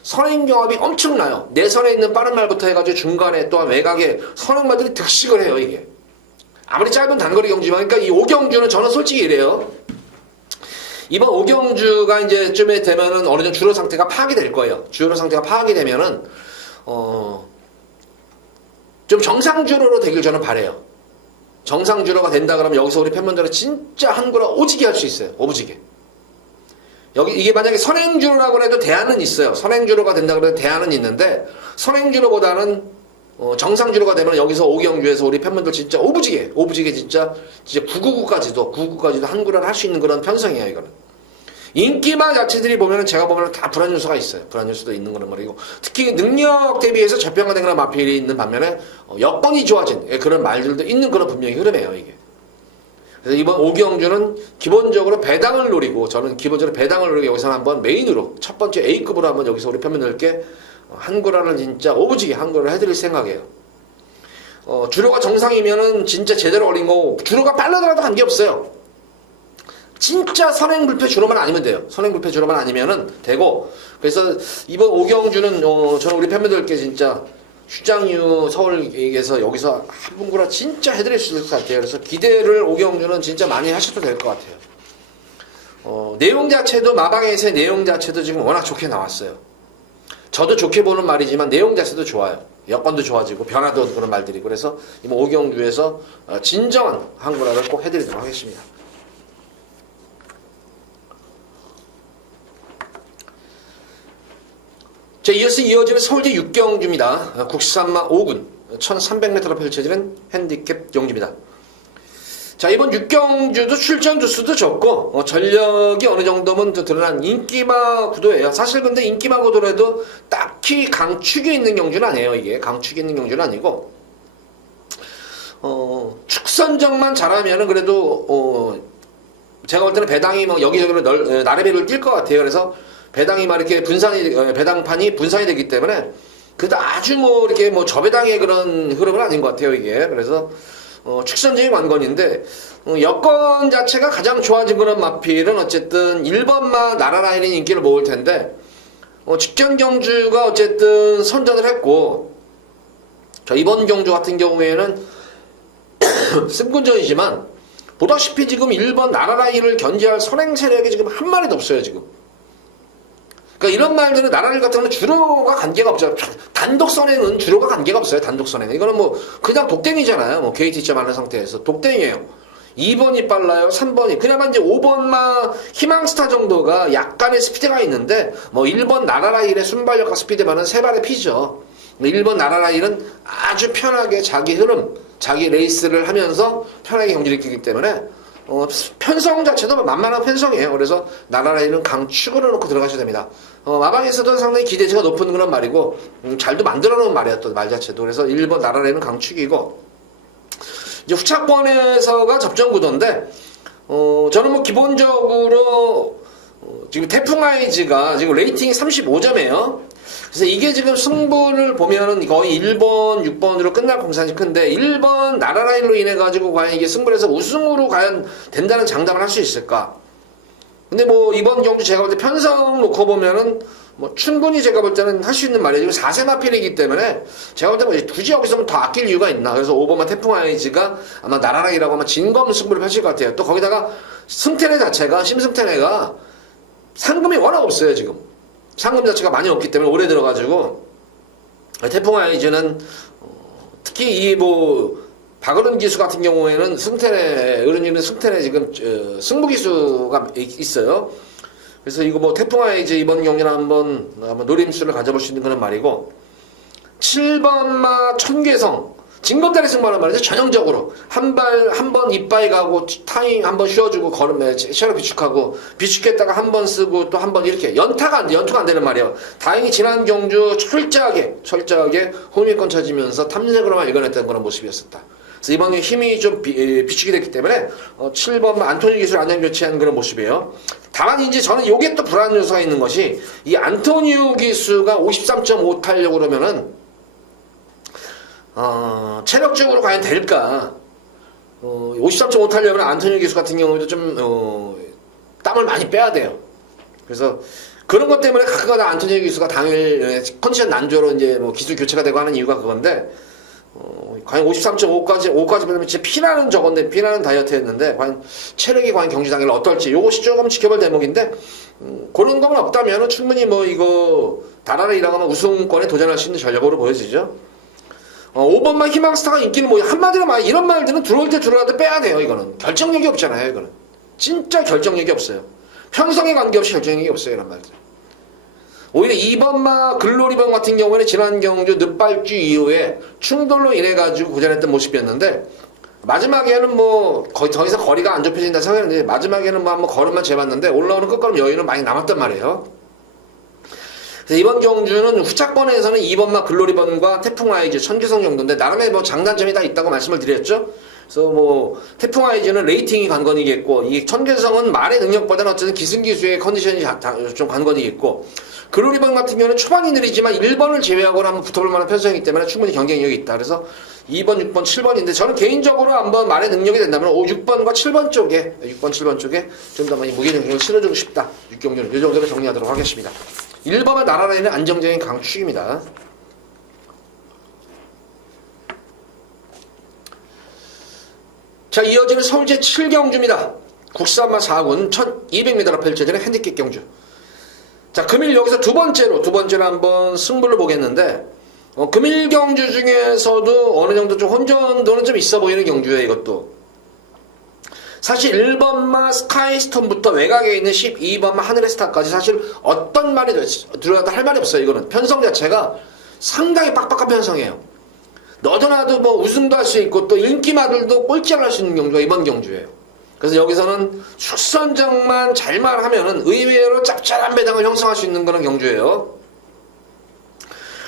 선행 경합이 엄청나요. 내선에 있는 빠른 말부터 해가지고 중간에 또한 외곽에 선행마들이 득식을 해요, 이게. 아무리 짧은 단거리 경주지만, 그러니까 이 5경주는 저는 솔직히 이래요. 이번 5경주가 이제쯤에 되면은 어느 정도 주로 상태가 파악이 될 거예요. 주로 상태가 파악이 되면은, 좀 정상주로로 되길 저는 바래요. 정상주로가 된다 그러면 여기서 우리 팬분들은 진짜 한구라 오지게 할 수 있어요. 오부지게. 이게 만약에 선행주로라고 해도 대안은 있어요. 선행주로가 된다 그래도 대안은 있는데, 선행주로보다는 정상주로가 되면 여기서 5경주에서 우리 팬분들 진짜 오부지게 진짜 999까지도 한구라를 할 수 있는 그런 편성이에요, 이거는. 인기마 자체들이 보면은 제가 보면은 다 불안 요소가 있어요. 불안 요소도 있는 그런 말이고, 특히 능력 대비해서 저평가된 그런 마필이 있는 반면에 여건이 좋아진 그런 말들도 있는 그런 분명히 흐름이에요, 이게. 그래서 이번 5경주는 기본적으로 배당을 노리고, 저는 기본적으로 배당을 노리고 여기서 한번 메인으로 첫 번째 A급으로 한번 여기서 우리 팬분들께 한구라를 진짜 오부지게 한구라를 해드릴 생각이에요. 주로가 정상이면은 진짜 제대로 올린 거고, 주로가 빨라더라도 관계없어요. 진짜 선행불패 주로만 아니면 돼요. 선행불패 주로만 아니면은 되고, 그래서 이번 5경주는 저는 우리 팬분들께 진짜 슈장유 서울에서 여기서 한분구라 진짜 해드릴 수 있을 것 같아요. 그래서 기대를 5경주는 진짜 많이 하셔도 될 것 같아요. 내용 자체도, 마방에서의 내용 자체도 지금 워낙 좋게 나왔어요. 저도 좋게 보는 말이지만 내용 자체도 좋아요. 여건도 좋아지고 변화도 그런 말들이고, 그래서 이번 5경주에서 진정한 한구라를 꼭 해드리도록 하겠습니다. 자, 이어서 이어지는 서울제 6경주입니다. 국산마 5군 1300m로 펼쳐지는 핸디캡 경주입니다. 자, 이번 6경주도 출전 두수도 적고 전력이 어느 정도면 또 드러난 인기마 구도예요. 사실 근데 인기마 구도라도 딱히 강축이 있는 경주는 아니에요. 이게 강축이 있는 경주는 아니고, 축선정만 잘하면은 그래도 제가 볼 때는 배당이 뭐 여기저기로 나래배를 뛸 것 같아요. 그래서 배당이 막 이렇게 배당판이 분산이 되기 때문에 그래도 아주 뭐 이렇게 뭐 저배당의 그런 흐름은 아닌 것 같아요, 이게. 그래서 축선적인 관건인데, 여건 자체가 가장 좋아진 그런 마필은 어쨌든 1번마 나라라인의 인기를 모을 텐데, 직전 경주가 어쨌든 선전을 했고, 자, 이번 경주 같은 경우에는 승군전이지만 보다시피 지금 1번 나라라인을 견제할 선행 세력이 지금 한 마리도 없어요, 지금. 그러니까 이런 말들은 나라를 같은 경우는 주로가 관계가 없죠. 단독 선행은 주로가 관계가 없어요. 단독 선행. 이거는 뭐 그냥 독땡이잖아요. 뭐 게이트점 하는 상태에서 독땡이에요. 2번이 빨라요. 3번이. 그나마 이제 5번만 희망스타 정도가 약간의 스피드가 있는데, 뭐 1번 나라라일의 순발력과 스피드만은 세 발의 피죠. 1번 나라라일은 아주 편하게 자기 흐름, 자기 레이스를 하면서 편하게 경기를 이기기 때문에 편성 자체도 만만한 편성이에요. 그래서 나라라인은 강축으로 놓고 들어가셔야 됩니다. 마방에서도 상당히 기대치가 높은 그런 말이고, 잘도 만들어 놓은 말이에요. 또 말 자체도. 그래서 1번 나라라인은 강축이고, 이제 후차권에서가 접전 구도인데, 저는 뭐 기본적으로 지금 태풍 아이즈가 지금 레이팅이 35점이에요. 그래서 이게 지금 승부를 보면은 거의 1번, 6번으로 끝날 공산이 큰데 1번 나라라인으로 인해 가지고 과연 이게 승부를 해서 우승으로 과연 된다는 장담을 할 수 있을까? 근데 뭐 이번 경주 제가 볼 때 편성 놓고 보면은 뭐 충분히 제가 볼 때는 할 수 있는 말이에요. 지금 4세 마필이기 때문에 제가 볼 때 뭐 굳이 여기서 더 아낄 이유가 있나? 그래서 5번만 태풍 아이즈가 아마 나라라이라고 아마 진검 승부를 펼칠 것 같아요. 또 거기다가 승태네 자체가 심승태네가 상금이 워낙 없어요 지금. 상금 자체가 많이 없기 때문에 오래 들어가지고 태풍 아이즈는 특히 이 뭐 박어른 기수 같은 경우에는 승태네 어른이는 승태네 지금 승부 기수가 있어요. 그래서 이거 뭐 태풍 아이즈 이번 경기는 한번 노림수를 가져볼 수 있는 그런 말이고 7번마 천괴성 진검다리 승부하는 말이죠. 전형적으로 한 번 이빠이 가고 타임 한 번 쉬어주고 걸으면 시야로 비축하고 비축했다가 한 번 쓰고 또 한 번 이렇게 연투가 안 되는 말이에요. 다행히 지난 경주 철저하게 홈이권 찾으면서 탐색으로만 읽어냈던 그런 모습이었었다. 그래서 이번 경기 힘이 좀 비축이 됐기 때문에 7번 안토니 기술 안녕 교체한 그런 모습이에요. 다만 이제 저는 이게 또 불안 요소가 있는 것이 이 안토니우 기수가 53.5 타려고 그러면은 체력적으로 과연 될까? 53.5 타려면 안토니우 기수 같은 경우도 좀 땀을 많이 빼야 돼요. 그래서 그런 것 때문에 가끔가다 안토니우 기수가 당일 컨디션 난조로 이제 뭐 기술 교체가 되고 하는 이유가 그건데 과연 53.5까지 보면 진짜 피나는 저건데 피나는 다이어트였는데 과연 체력이 과연 경주 당일 어떨지 요것이 조금 지켜볼 대목인데 그런 건 없다면 충분히 뭐 이거 다라라이라고 하면 우승권에 도전할 수 있는 전력으로 보여지죠. 5번만 희망스타가 인기는 뭐 한마디로 말 이런 말들은 들어올 때 들어갈 때 빼야 돼요. 이거는 결정력이 없잖아요. 이거는 진짜 결정력이 없어요. 편성에 관계없이 결정력이 없어요. 이런 말들. 오히려 2번마 글로리번 같은 경우에는 지난 경주 늦발주 이후에 충돌로 인해 가지고 고전했던 모습이었는데 마지막에는 뭐 거의 더 이상 거리가 안 좁혀진다 생각했는데 마지막에는 뭐 한번 걸음만 재봤는데 올라오는 끝걸음 여유는 많이 남았단 말이에요. 그래서 이번 경주는 후착번에서는 2번마 글로리번과 태풍 아이즈, 천기성 정도인데 나름의 뭐 장단점이 다 있다고 말씀을 드렸죠. 그래서 뭐 태풍 아이즈는 레이팅이 관건이겠고 이 천기성은 말의 능력보다는 어쨌든 기승기수의 컨디션이 좀 관건이겠고 글로리번 같은 경우는 초반이 느리지만 1번을 제외하고는 한번 붙어볼 만한 편성이기 때문에 충분히 경쟁력이 있다. 그래서 2번, 6번, 7번인데 저는 개인적으로 한번 말의 능력이 된다면 6번과 7번 쪽에 6번, 7번 쪽에 좀 더 많이 무게중심을 실어주고 싶다. 6경주는 이 정도로 정리하도록 하겠습니다. 1번은 나라라인은 안정적인 강축입니다. 자, 이어지는 서울제 7경주입니다. 국산마 4군 1200m로 펼쳐지는 핸디캡 경주. 자, 금일 여기서 두 번째로 한번 승부를 보겠는데 금일 경주 중에서도 어느 정도 좀 혼전도는 좀 있어 보이는 경주예요. 이것도 사실 1번마 스카이스톤부터 외곽에 있는 12번마 하늘의 스타까지 사실 어떤 말이 들어가도 할 말이 없어요. 이거는 편성 자체가 상당히 빡빡한 편성이에요. 너도 나도 뭐 우승도 할 수 있고 또 인기마들도 꼴찌를 할 수 있는 경주가 이번 경주예요. 그래서 여기서는 축선정만 잘만 하면은 의외로 짭짤한 배당을 형성할 수 있는 그런 경주예요.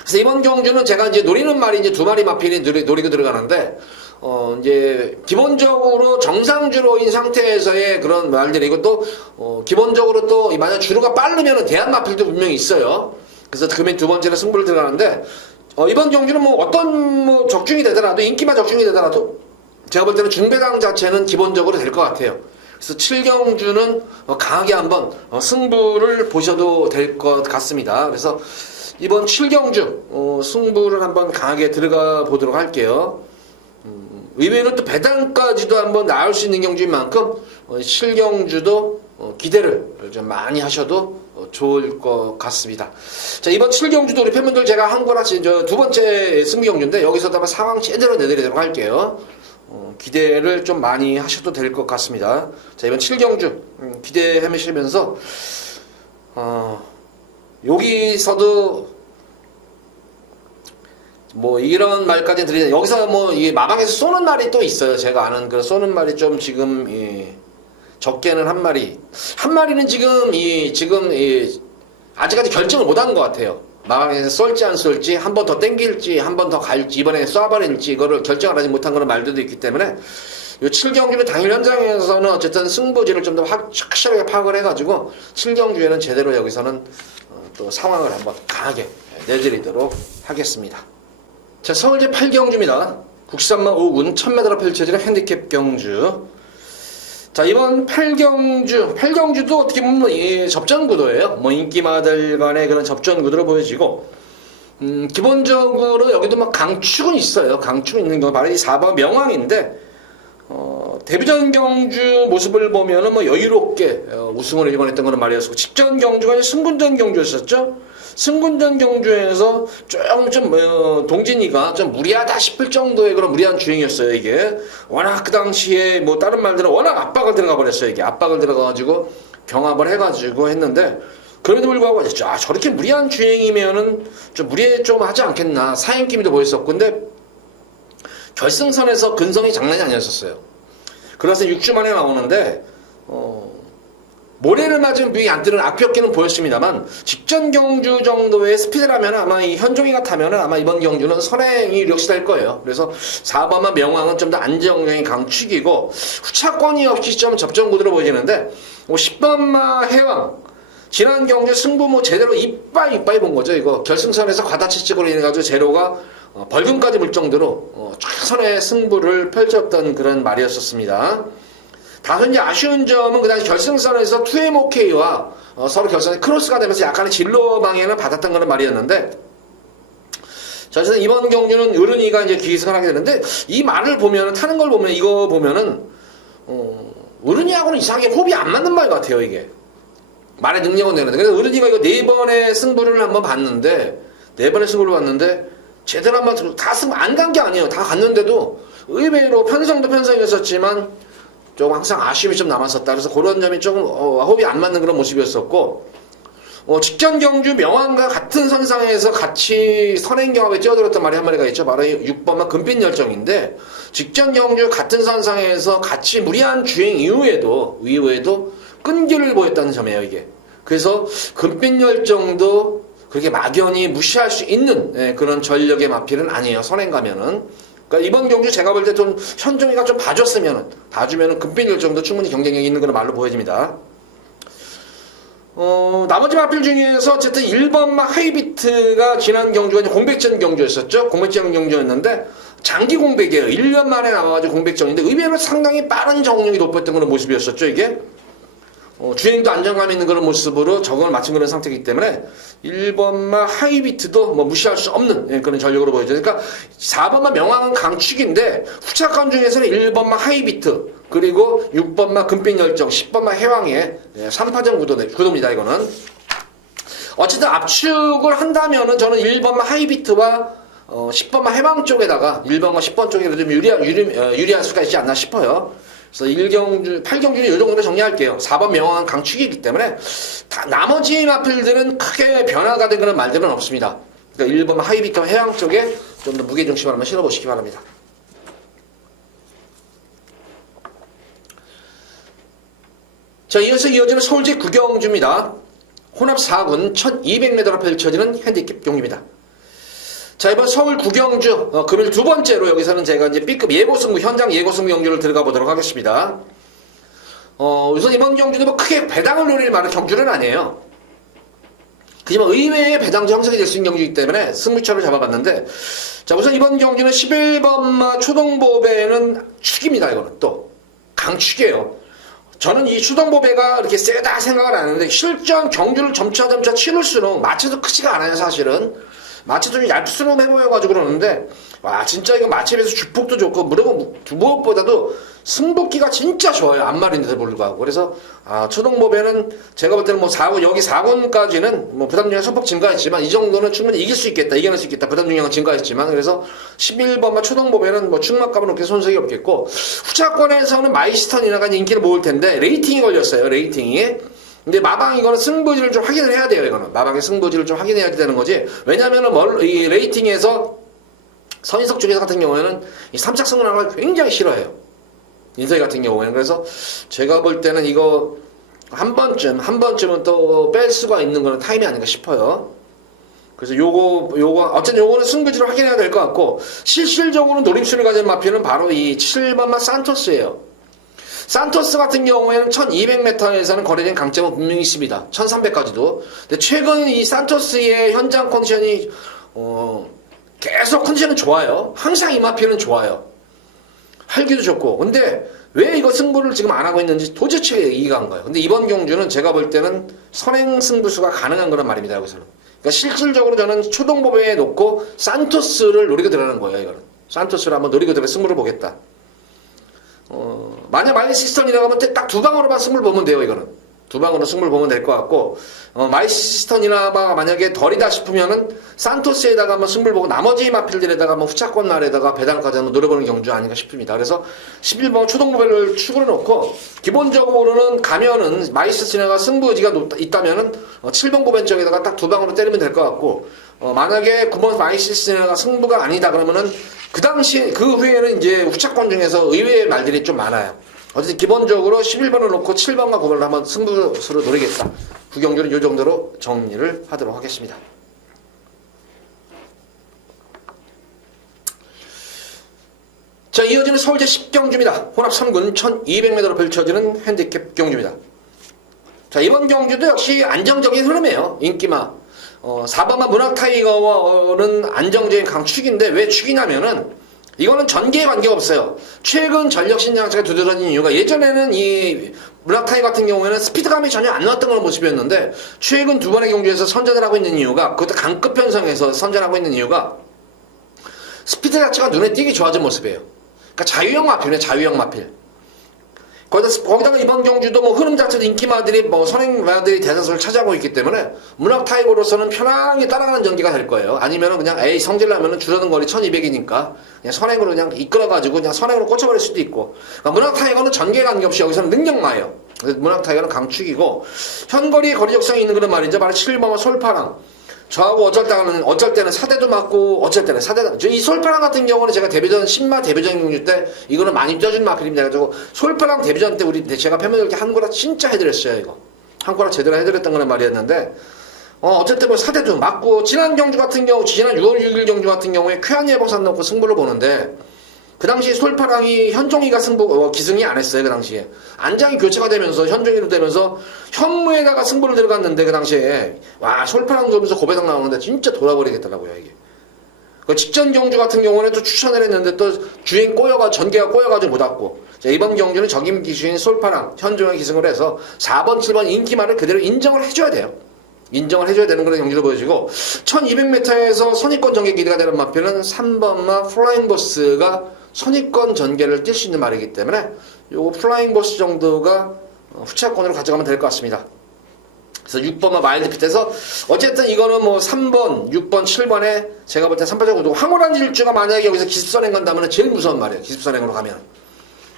그래서 이번 경주는 제가 이제 노리는 말이 이제 두 마리 마필이 노리고 들어가는데 이제 기본적으로 정상주로인 상태에서의 그런 말들이고 또 기본적으로 또 만약 주로가 빠르면은 대한 마필도 분명히 있어요. 그래서 금일 두 번째로 승부를 들어가는데 이번 경주는 뭐 어떤 뭐 적중이 되더라도 인기만 적중이 되더라도 제가 볼 때는 중배당 자체는 기본적으로 될 것 같아요. 그래서 7경주는 강하게 한번 승부를 보셔도 될 것 같습니다. 그래서 이번 7경주 승부를 한번 강하게 들어가 보도록 할게요. 의외로 또 배당까지도 한번 나올 수 있는 경주인 만큼 7경주도 기대를 좀 많이 하셔도 좋을 것 같습니다. 자, 이번 7경주도 우리 팬분들 제가 한 거나 두 번째 승부 경주인데 여기서도 한번 상황 제대로 내드리도록 할게요. 기대를 좀 많이 하셔도 될 것 같습니다. 자, 이번 7경주 기대하시면서 여기서도 뭐 이런 말까지 드리는 여기서 뭐 이 마방에서 쏘는 말이 또 있어요. 제가 아는 그 쏘는 말이 좀 지금 적게는 한 마리는 지금 아직까지 결정을 못한 것 같아요. 마방에서 쏠지 안 쏠지 한 번 더 땡길지 한 번 더 갈지 이번에 쏴버릴지 이거를 결정을 하지 못한 그런 말들도 있기 때문에 요 7경주는 당일 현장에서는 어쨌든 승부지를 좀 더 확실하게 파악을 해가지고 7경주에는 제대로 여기서는 또 상황을 한번 강하게 내드리도록 하겠습니다. 자, 서울제 8경주입니다. 국산마 5군 1000m로 펼쳐지는 핸디캡 경주. 자, 이번 8경주도 어떻게 보면 접전구도예요. 인기마들 간의 그런 접전구도로 보여지고, 기본적으로 여기도 막 강축은 있어요. 강축은 있는 거 바로 이 4번 명왕인데, 데뷔전 경주 모습을 보면은 여유롭게 우승을 일궈냈던 거는 말이었고, 직전 경주가 승군전 경주였었죠. 승군전 경주에서 조금 동진이가 좀 무리하다 싶을 정도의 그런 무리한 주행이었어요. 이게 워낙 그 당시에 다른 말들은 워낙 압박을 들어가 버렸어요. 이게 압박을 들어가가지고 경합을 해가지고 했는데, 그럼에도 불구하고 저렇게 무리한 주행이면은 좀 무리해 좀 하지 않겠나 사행기미도 보였었고, 근데 결승선에서 근성이 장난이 아니었었어요. 그래서 6주 만에 나오는데 모래를 맞은 뷰이 안 뜨는 악벽기는 보였습니다만, 직전 경주 정도의 스피드라면 아마 이 현종이가 타면은 아마 이번 경주는 선행이 력시될 거예요. 그래서 4번마 명왕은 좀 더 안정적인 강축이고, 후차권이 없이 좀 접전구도로 보여지는데, 10번마 해왕 지난 경주 승부 제대로 이빠이 본 거죠. 이거 결승선에서 과다치찍으로 인해 가지고 제로가 벌금까지 물 정도로 최선의 승부를 펼쳤던 그런 말이었었습니다. 다소 이제 아쉬운 점은 그 당시 결승선에서 2MOK와 서로 결선에 크로스가 되면서 약간의 진로 방해는 받았던 그런 말이었는데, 자, 어쨌든 이번 경주는 어른이가 이제 기승을 하게 되는데, 이 말을 보면은, 타는 걸 보면, 이거 보면은 어른이하고는 이상하게 호흡이 안 맞는 말 같아요. 이게 말의 능력은 되는데, 그래서 어른이가 이거 4번의 승부를 한번 봤는데, 4번의 승부를 봤는데 제대로 한번 다 승부 안 간 게 아니에요. 다 갔는데도 의외로 편성도 편성이었었지만 좀 항상 아쉬움이 좀 남았었다. 그래서 그런 점이 조금 호흡이 안 맞는 그런 모습이었었고, 직전 경주 명왕과 같은 선상에서 같이 선행 경합에 뛰어들었던 말이 한 마리가 있죠. 바로 6번만 금빛 열정인데, 직전 경주 같은 선상에서 같이 무리한 주행 이후에도 끈기를 보였다는 점이에요, 이게. 그래서 금빛 열정도 그렇게 막연히 무시할 수 있는 그런 전력의 마필은 아니에요, 선행 가면은. 그러니까 이번 경주 제가 볼 때 좀 현종이가 좀 봐주면은 금빛 열정도 충분히 경쟁력이 있는 그런 말로 보여집니다. 나머지 마필 중에서 어쨌든 1번마 하이비트가 지난 경주가 공백전 경주였었죠. 공백전 경주였는데 장기 공백이에요. 1년 만에 나와가지고 공백전인데 의외로 상당히 빠른 적응력이 높았던 그런 모습이었었죠, 이게. 주행도 안정감 있는 그런 모습으로 적응을 마친 그런 상태이기 때문에 1번마 하이비트도 무시할 수 없는 그런 전력으로 보여져요. 그러니까 4번마 명왕은 강축인데, 후차권 중에서는 1번마 하이비트, 그리고 6번마 금빛 열정, 10번마 해왕의 3파전 구도입니다. 이거는 어쨌든 압축을 한다면은 저는 1번마 하이비트와 10번마 해왕 쪽에다가 1번과 10번 쪽에 좀 유리할 수가 있지 않나 싶어요. 그래서 8경주는 이 정도로 정리할게요. 4번 명왕은 강축이기 때문에 나머지 마필들은 크게 변화가 된 그런 말들은 없습니다. 그러니까 1번 하이비트와 해왕 쪽에 좀 더 무게중심을 한번 실어보시기 바랍니다. 자, 이어서 이어지는 서울제 9경주입니다. 혼합 4군 1200m로 펼쳐지는 핸디캡 경주입니다. 자, 이번 서울 9경주 금일 두 번째로 여기서는 제가 이제 B급 예고승부, 현장 예고승부 경주를 들어가 보도록 하겠습니다. 우선 이번 경주도 크게 배당을 노릴 만한 경주는 아니에요. 하지만 의외의 배당조 형성이 될 수 있는 경주이기 때문에 승부처를 잡아봤는데, 자, 우선 이번 경주는 11번마 초동보배는 축입니다. 이거는 또 강축이에요. 저는 이 초동보배가 이렇게 세다 생각을 안 하는데, 실전 경주를 점차 치를수록 마체도 크지가 않아요, 사실은. 마체도 좀 얇수름 해보여가지고 그러는데, 와, 진짜 이거 마체에서 주폭도 좋고, 무엇보다도 승복기가 진짜 좋아요. 앞말인데도 불구하고. 그래서, 초동보배는 제가 볼 때는 여기 4군까지는 부담중량 소폭 증가했지만, 이 정도는 충분히 이길 수 있겠다, 이겨낼 수 있겠다. 부담중량은 증가했지만, 그래서 11번마 초동보배는 충막감은 그렇게 손색이 없겠고, 후차권에서는 마이스턴이나가 인기를 모을 텐데, 레이팅이 걸렸어요, 레이팅이. 근데 마방 이거는 승부지를 좀 확인을 해야 돼요. 이거는 마방의 승부지를 좀 확인해야 되는 거지. 왜냐하면은 이 레이팅에서 서인석 쪽에서 같은 경우에는 이 3착 승부하는 걸 굉장히 싫어해요. 인석이 같은 경우에는. 그래서 제가 볼 때는 이거 한 번쯤은 또 뺄 수가 있는 그런 타임이 아닌가 싶어요. 그래서 어쨌든 요거는 승부지로 확인해야 될 것 같고, 실질적으로 노림수를 가진 마필은 바로 이 7번마 산토스예요. 산토스 같은 경우에는 1200m에서는 거래된 강점은 분명히 있습니다. 1300까지도. 근데 최근 이 산토스의 현장 컨디션이, 계속 컨디션은 좋아요. 항상 이 마필은 좋아요. 활기도 좋고. 근데 왜 이거 승부를 지금 안 하고 있는지 도대체 이해가 안 가요. 근데 이번 경주는 제가 볼 때는 선행 승부수가 가능한 거란 말입니다. 여기서는. 그러니까 실질적으로 저는 초동보배에 놓고 산토스를 노리고 들어가는 거예요. 이거는. 산토스를 한번 노리고 들어 승부를 보겠다. 만약 마이시스턴이라고 하면 딱 두 방으로만 승부를 보면 돼요. 이거는. 두 방으로 승부를 보면 될 것 같고, 마이시스턴이나가 만약에 덜이다 싶으면은 산토스에다가 한번 승부를 보고 나머지 마필들에다가 한번 후차권 날에다가 배당까지 한번 노려보는 경주 아닌가 싶습니다. 그래서 11번 초동보배를 축으로 놓고, 기본적으로는 가면은 마이시스턴이나가 승부지가 있다면은 7번 보배 쪽에다가 딱 두 방으로 때리면 될 것 같고, 만약에 9번 마이시스턴이나가 승부가 아니다 그러면은 그 당시 그 후에는 이제 후차권 중에서 의외의 말들이 좀 많아요. 어쨌든 기본적으로 11번을 놓고 7번과 9번을 한번 승부수로 노리겠다. 그 경주는 이 정도로 정리를 하도록 하겠습니다. 자, 이어지는 서울제 10경주입니다. 혼합 3군 1200m로 펼쳐지는 핸디캡 경주입니다. 자, 이번 경주도 역시 안정적인 흐름이에요. 인기마. 4번마 문학타이거는 안정적인 강축인데 왜 축이냐면은 이거는 전개에 관계가 없어요. 최근 전력 신장차가 두드러진 이유가 예전에는 이 문학타이 같은 경우에는 스피드감이 전혀 안 나왔던 그런 모습이었는데 최근 두 번의 경주에서 선전을 하고 있는 이유가 그것도 강급 편성에서 선전하고 있는 이유가 스피드 자체가 눈에 띄게 좋아진 모습이에요. 그러니까 자유형 마필이네, 자유형 마필. 거기다가 이번 경주도 뭐 흐름 자체도 인기마들이 선행마들이 대다수를 차지하고 있기 때문에 문학 타이거로서는 편하게 따라가는 전개가 될 거예요. 아니면은 그냥 성질 나면은 줄어든 거리 1200이니까 그냥 선행으로 그냥 이끌어가지고 그냥 선행으로 꽂혀버릴 수도 있고. 그러니까 문학 타이거는 전개 관계없이 여기서는 능력마예요. 문학 타이거는 강축이고 현거리 거리 적성이 있는 그런 말이죠. 바로 7번마 솔파랑. 저하고 어쩔 때는 사대도 맞고, 어쩔 때는 사대도, 이 솔파랑 같은 경우는 제가 신마 데뷔전 경주 때, 이거는 많이 떠준 마필입니다. 그래가지고, 솔파랑 데뷔전 때 제가 팬분들께 한 거라 진짜 해드렸어요, 이거. 한 거라 제대로 해드렸던 거란 말이었는데, 어쨌든 뭐 사대도 맞고, 지난 6월 6일 경주 같은 경우에 쾌한 예보산 넣고 승부를 보는데, 그 당시 솔파랑이 현종이가 기승이 안 했어요. 그 당시에 안장이 교체가 되면서 현종이로 되면서 현무에다가 승부를 들어갔는데 그 당시에 와 솔파랑 보면서 고배당 나오는데 진짜 돌아버리겠더라고요 이게. 그 직전 경주 같은 경우는 또 추천을 했는데 또 주행 전개가 꼬여가지고 못 왔고, 자, 이번 경주는 적임 기수인 솔파랑 현종이 기승을 해서 4번 7번 인기만을 그대로 인정을 해줘야 돼요. 인정을 해줘야 되는 그런 경주로 보여지고 1200m에서 선입권 전개 기대가 되는 마표는 3번마 플라잉보스가 선입권 전개를 뛸 수 있는 말이기 때문에 요거 플라잉보스 정도가 후차권으로 가져가면 될 것 같습니다. 그래서 6번마 마일드핏에서 어쨌든 이거는 뭐 3번, 6번, 7번에 제가 볼 때 3파적으로 황홀한 질주가 만약에 여기서 기습선행 간다면 제일 무서운 말이에요. 기습선행으로 가면.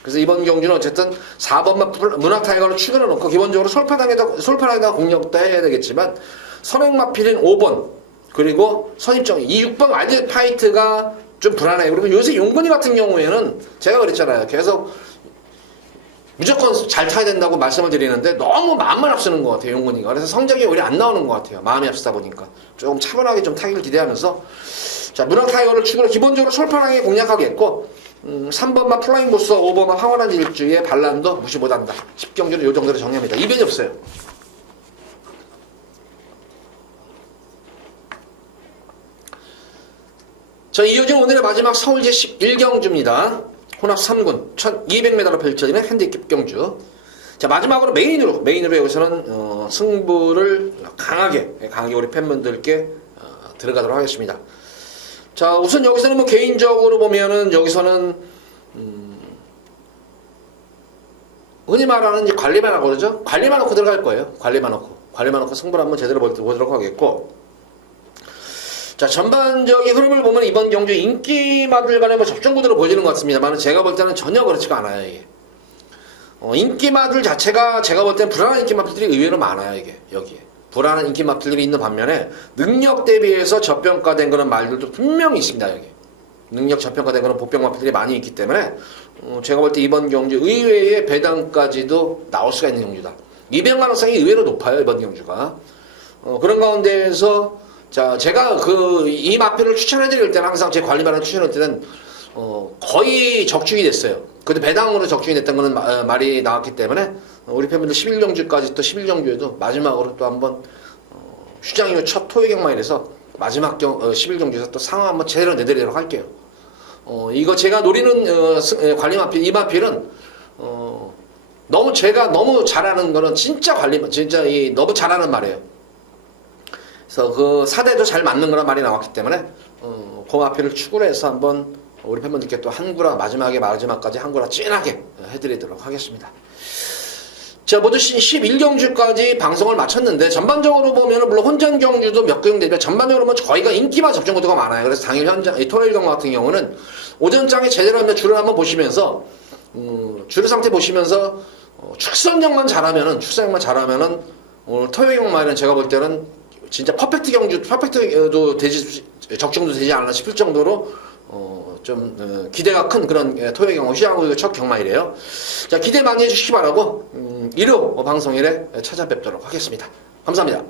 그래서 이번 경주는 어쨌든 4번마 문학타이거를 추가로 놓고 기본적으로 솔파랑에다 공격도 해야 되겠지만 선행마필인 5번 그리고 선입정이 이 6번 와일드 파이트가 좀 불안해요. 그리고 요새 용근이 같은 경우에는 제가 그랬잖아요. 계속 무조건 잘 타야 된다고 말씀을 드리는데 너무 마음만 앞서는 것 같아요. 용근이가. 그래서 성적이 오히려 안 나오는 것 같아요. 마음이 앞서다 보니까. 조금 차분하게 좀 타기를 기대하면서 자 문학타이거를 추가로 기본적으로 솔파랑에 공략하겠고 3번만 플라잉보스와 5번만 황홀한 질주의 반란도 무시 못한다. 10경주는 이 정도로 정리합니다. 이변이 없어요. 자, 이어진 오늘의 마지막 서울제 11경주입니다. 혼합 3군 1200m로 펼쳐지는 핸디캡 경주. 자, 마지막으로 메인으로 여기서는 승부를 강하게 우리 팬분들께 들어가도록 하겠습니다. 자, 우선 여기서는 뭐 개인적으로 보면은 여기서는 흔히 말하는 이제 관리만 하고 그러죠. 관리만 놓고 들어갈 거예요. 관리만 놓고 승부를 한번 제대로 보도록 하겠고. 자, 전반적인 흐름을 보면 이번 경주 인기마들 간의 뭐 접전구도로 보여지는 것 같습니다만 제가 볼 때는 전혀 그렇지가 않아요, 이게. 인기마들 자체가 제가 볼 때는 불안한 인기마들이 의외로 많아요, 이게. 여기에. 불안한 인기마들이 있는 반면에 능력 대비해서 저평가된 그런 말들도 분명히 있습니다, 여기. 능력 저평가된 그런 보병마들이 많이 있기 때문에 제가 볼 때 이번 경주 의외의 배당까지도 나올 수가 있는 경주다. 입양 가능성이 의외로 높아요, 이번 경주가. 그런 가운데에서 자, 제가 이 마필을 추천해드릴 때는 항상 제 관리말을 추천할 때는 거의 적중이 됐어요. 근데 배당으로 적중이 됐던 거는 말이 나왔기 때문에 우리 팬분들 11경주까지 또 11경주에도 마지막으로 또 한번 휴장 이후 첫 토요경마일에서 마지막 11경주에서 또 상황 한번 제대로 내드리도록 할게요. 이거 제가 노리는 관리 마필, 이 마필은 너무 제가 너무 잘하는 거는 진짜 진짜 너무 잘하는 말이에요. 그래서 그 사대도 잘 맞는 거란 말이 나왔기 때문에 그 마필을 추구를 해서 한번 우리 팬분들께 또 한구라 마지막까지 한구라 찐하게 해드리도록 하겠습니다. 자, 모두 11경주까지 방송을 마쳤는데 전반적으로 보면 물론 혼전 경주도 몇 경주 되지만 전반적으로 보면 저희가 인기만 접종 구도가 많아요. 그래서 당일 현장 토요일 경마 같은 경우는 오전장에 제대로 하면 줄을 한번 보시면서 줄 상태 보시면서 축선력만 잘하면은 오늘 토요일 경마는 제가 볼 때는 진짜 퍼펙트도 적중도 되지 않나 싶을 정도로 좀 기대가 큰 그런 토요일 경마 휴양후 첫 경마일이에요. 자, 기대 많이 해주시기 바라고 일요 방송일에 찾아뵙도록 하겠습니다. 감사합니다.